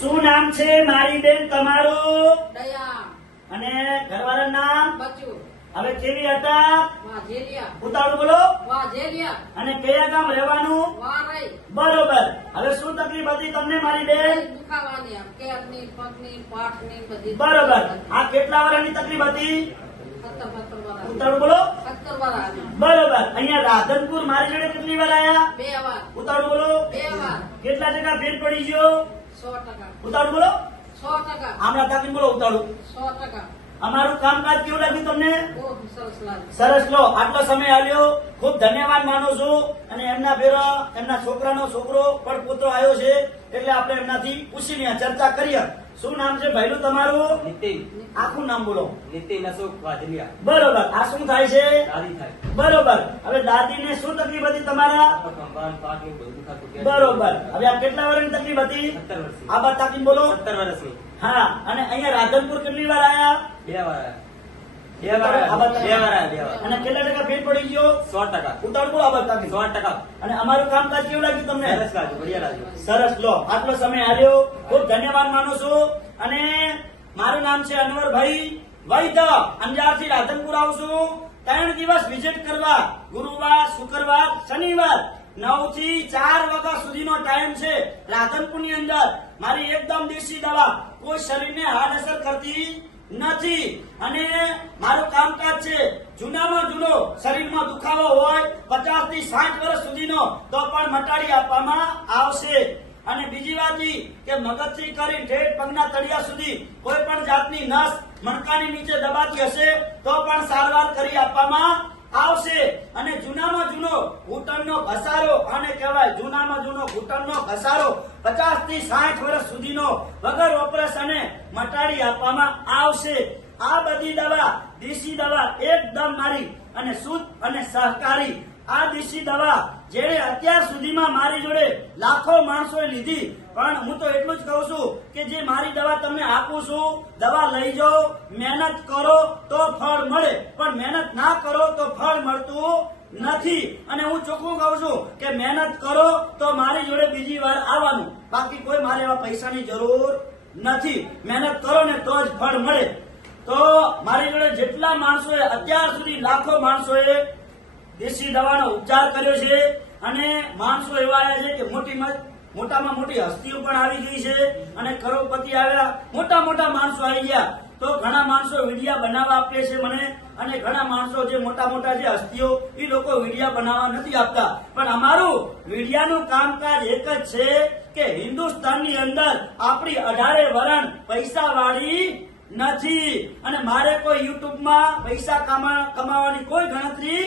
શું નામ છે મારી બેન તમારું? દયા અને ઘરવાળાનું નામ? બચુ હવે કેવી હતા? વાજેલિયા ઉતાળું બોલો. વાજેલિયા અને કયા ગામ રહેવાનું? વારઈ બરોબર. હવે શું તકલીફ હતી તમને મારી બેન? દુખાવાની આમ કેરની પગની પાઠની બધી બરોબર. આ કેટલા વર્ષની તકલીફ હતી? 17 વાર ઉતાળું બોલો. 17 વાર આવી બરોબર. અહીંયા રાધનપુર મારી જોડે કેટલી વાર આયા? 2 વાર ઉતાળું બોલો. 2 વાર કેટલા ટકા ફેર પડી ગયો? 100%. ઉતાળું બોલો. 100%. આમળા તાકીને બોલો. ઉતાળું. 100%. અમારું કામકાજ કેવું લાગ્યું તમને? બહુ સરસ લાગે. સરસ. લો, આટલો સમય આલ્યો, ખૂબ ધન્યવાદ માનું છું. અને એમના ભેરા એમના છોકરાનો છોકરો પણ પુત્ર આવ્યો છે, એટલે આપણે એમનાથી પૂછીને ચર્ચા કરીએ. શું નામ છે ભાઈનું તમારું? નીતિન આખું નામ બોલો. નીતિન અશોક વાજલિયા. બરોબર. આ શું થાય છે? દાદી થાય. બરોબર. હવે દાદીને શું તકલીફ હતી તમારા? ખંભાન પાટનું બધું દુખાતું કે બરોબર. હવે આ કેટલા વર્ષની તકલીફ હતી? 17 વર્ષની. આ બાદ તાકીને બોલો. 17 વર્ષની. હા. અને અહીંયા રાધનપુર કેટલી વાર આયા? 2 વાર આયા. 2 વાર આયા. 2 વાર આયા. 2 વાર. અને કેટલા ટકા ફેર પડી ગયો? 100%. ઉતાળ બોલો. આ બાદ તાકીને. 100%. અને અમારું કામકાજ કેવું લાગ્યું તમને? સરસ લાગ્યું, બઢિયા લાગ્યું. સરસ. લો, આટલો સમય આવ્યો, ખૂબ ધન્યવાદ માનું છું. અને મારું નામ છે અનવરભાઈ વૈદ્ય. અંજારથી રાધનપુર આવું છું 3 દિવસ વિઝિટ કરવા. ગુરુવાર, શુક્રવાર, શનિવાર 9 થી 4 વાગ્યા સુધીનો ટાઈમ છે. રાધનપુરની અંદર મારી એકદમ દેશી દવા, કોઈ શરીરને આડઅસર કરતી નથી. અને મારું કામકાજ છે જૂનામાં જૂનો શરીરમાં દુખાવો હોય 50 થી 60 વર્ષ સુધીનો તો પણ મટાડી આપવામાં આવશે. અને બીજી વાત ઈ કે મગજથી કરી ઠેઠ પગના તળિયા સુધી કોઈ પણ જાતની નસ મણકાની નીચે દબાતી હશે તો પણ સારવાર કરી આપવામાં આવશે. અને જૂનામાં જૂનો ઘૂંટણનો ઘસારો, આને કહેવાય જૂનામાં જૂનો ઘૂંટણનો ઘસારો 50 થી 60 વર્ષ સુધીનો વગર ઓપરેશને મટાડી આપવામાં આવશે. આ બધી દવા દેશી દવા એકદમ મારી અને શુદ્ધ અને સહકારી. આ દેશી દવા જેણે અત્યાર સુધીમાં મારી જોડે લાખો માણસોએ લીધી, પણ હું તો એટલું જ કહું છું કે જે મારી દવા તમને આપું છું, દવા લઈ જાઓ, મહેનત કરો તો ફળ મળે, પણ મહેનત ના કરો તો ફળ મળતું નથી. અને હું ચોખ્ખું કહું છું કે મહેનત કરો તો મારી જોડે બીજી વાર આવવાનું, બાકી કોઈ મારે એવા પૈસાની જરૂર નથી. મહેનત કરો ને તો જ ફળ મળે. તો મારી જોડે જેટલા માણસોએ અત્યાર સુધી લાખો માણસોએ દેશી દવાનો ઉપચાર કર્યો છે. અને માણસો એવા આવ્યા છે કે મોટામાં મોટી હસ્તીઓ પણ આવી ગઈ છે અને કરોડપતિ આવ્યા, મોટા મોટા માણસો આવી ગયા. તો ઘણા માણસો વિડિયા બનાવવા આપે છે મને, અને ઘણા માણસો જે મોટા મોટા જે હસ્તીઓ એ લોકો વિડિયા બનાવવા નથી આપતા. પણ અમારું વિડિયાનું કામકાજ એક જ છે કે હિન્દુસ્તાનની અંદર આપણી 18 વરણ પૈસા વાળી નથી. અને મારે કોઈ યુટ્યુબમાં પૈસા કમાવાની કોઈ ગણતરી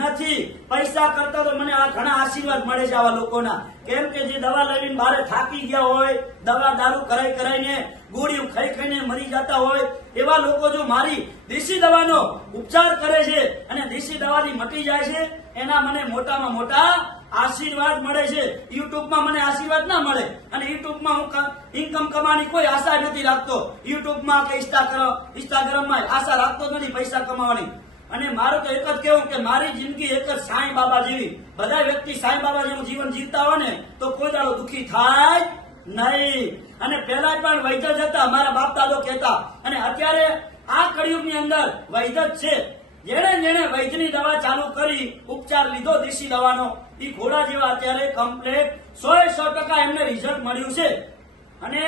નથી. પૈસા કરતા તો મને આ ઘણા આશીર્વાદ મળે છે આવા લોકોના. કેમ કે જે દવા લઈને બારે થાકી ગયા હોય, દવા દારૂ કરાઈને ગોળીઓ ખાઈને મરી જતા હોય, એવા લોકો જો મારી દેશી દવાનો ઉપચાર કરે છે અને દેશી દવાથી મટી જાય છે, એના મને મોટામાં મોટા આશીર્વાદ મળે છે. યુટ્યુબમાં મને આશીર્વાદ ના મળે, અને યુટ્યુબમાં હું ઇન્કમ કમાવાની કોઈ આશા નથી રાખતો. યુટ્યુબમાં કે ઇન્સ્ટાગ્રામમાં આશા રાખતો જ નથી પૈસા કમાવાની. અને મારું તો એક જ કેવું કે મારી જિંદગી એક જ સાંઈ બાબા જેવી. બધા વ્યક્તિ સાંઈ બાબા જેવું જીવન જીવતા હોય ને તો કોઈ દાડો દુઃખી થાય નહીં. અને પહેલા પણ વૈદ્ય જ હતા, મારા બાપ દાદો કહેતા. અને અત્યારે આ કળિયુગની અંદર વૈદ્ય જ છે. જેણે વૈદ્યની દવા ચાલુ કરી, ઉપચાર લીધો દેશી દવાનો, એ ઘોડા જેવા અત્યારે કમ્પ્લેટ 100% એમને રિઝલ્ટ મળ્યું છે. અને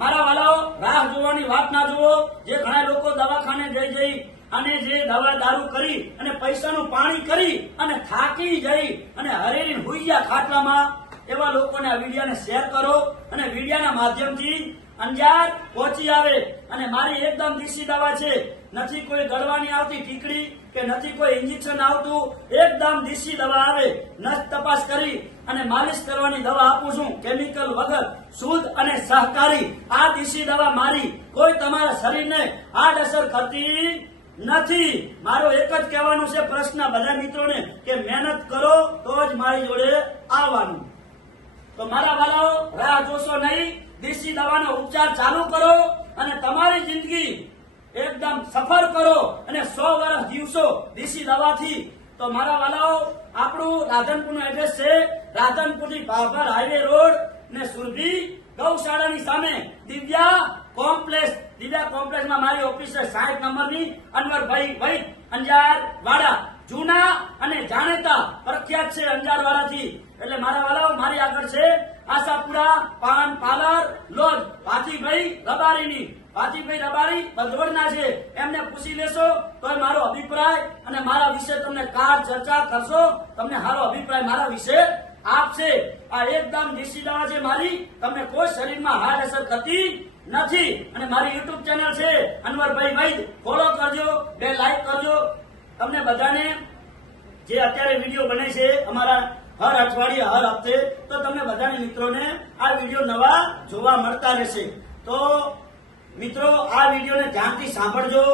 મારા વાલાઓ, રાહ જોવાની વાત ના જુઓ. જે ઘણા લોકો દવાખાને જઈ અને જે દવા દારૂ કરી અને પૈસાનું પાણી કરી અને થાકી જઈ અને હરેરીને હુઈ ગયા ખાટલામાં, એવા લોકોને આ વિડિયાને શેર કરો અને વિડિયાના માધ્યમથી અંજાર પહોંચી આવે. અને મારી એકદમ દેશી દવા છે. નથી કોઈ ગળવાની આવતી ટીકડી કે નથી કોઈ ઇન્જેક્શન આવતું. એકદમ દેશી દવા આવે. નસ તપાસ કરી અને માલિશ કરવાની દવા આપું છું, કેમિકલ વગર, શુદ્ધ અને સહકારી. આ દેશી દવા મારી કોઈ તમારા શરીરને આડઅસર કરતી નથી. મારો એક જ કહેવાનું છે પ્રશ્ન બધા મિત્રોને કે મહેનત કરો તો જ મારી જોડે આવવાનું. તો મારા વાલાઓ, રાહ જોશો નહીં, દેશી દવાનો ઉપચાર ચાલુ કરો અને તમારી જિંદગી એકદમ સફળ કરો અને 100 વર્ષ જીવશો દેશી દવાથી. તો મારા વાલાઓ, આપણું રાધનપુરનું એડ્રેસ છે રાધનપુરથી ભાભર હાઈવે રોડ ને સુરભી ગૌશાળાની સામે દિવ્યા કોમ્પ્લેક્સમાં મારી ઓફિસ છે 60 નંબરની, અનવરભાઈ વૈદ, અંજાર વાડા. જૂના અને જાણીતા પ્રખ્યાત છે અંજાર વાડાથી. એટલે મારા વાલાઓ, મારી આગળ છે આશાપુરા પાન પાર્લર લોજ ભાતીભાઈ રબારીની. ભાતીભાઈ રબારી બંધવડના છે. એમને પૂછી લેશો તો મારો અભિપ્રાય અને મારા વિશે તમને કાર ચર્ચા કરશો, તમને સારો અભિપ્રાય મારા વિશે આપશે. આ એકદમ દેશી દવા છે મારી, તમને કોઈ શરીરમાં હાર્ડ અસર કરતી નથી. અને મારી યુટ્યુબ ચેનલ છે અનવરભાઈ વૈદ, ફોલો કરજો, 2 લાઈક કરજો. તમને બધાને જે અત્યારે વિડીયો બને છે અમારા હર અઠવાડિયે હર હપ્તે, તો તમને બધાને મિત્રોને આ વિડીયો નવા જોવા મળતા રહેશે. તો મિત્રો, આ વિડીયોને ધ્યાનથી સાંભળજો.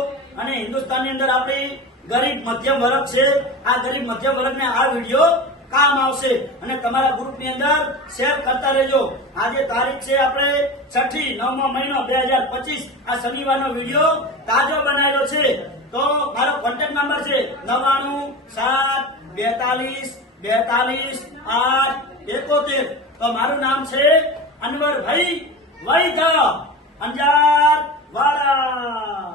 અને હિન્દુસ્તાનની અંદર આપણી ગરીબ મધ્યમ વર્ગ છે. આ ગરીબ મધ્યમ વર્ગને આ વિડીયો કામ આવશે. અને તમારા ગ્રુપની અંદર શેર કરતા રહેજો. આજે તારીખ છે આપણે 6ઠી 9મો મહિનો 2025. આ શનિવારનો વિડીયો તાજો બનાવેલો છે. તો મારો કોન્ટેક્ટ નંબર છે 99724242 તો મારું નામ છે અનવરભાઈ વૈદ, અંજાર વાડા.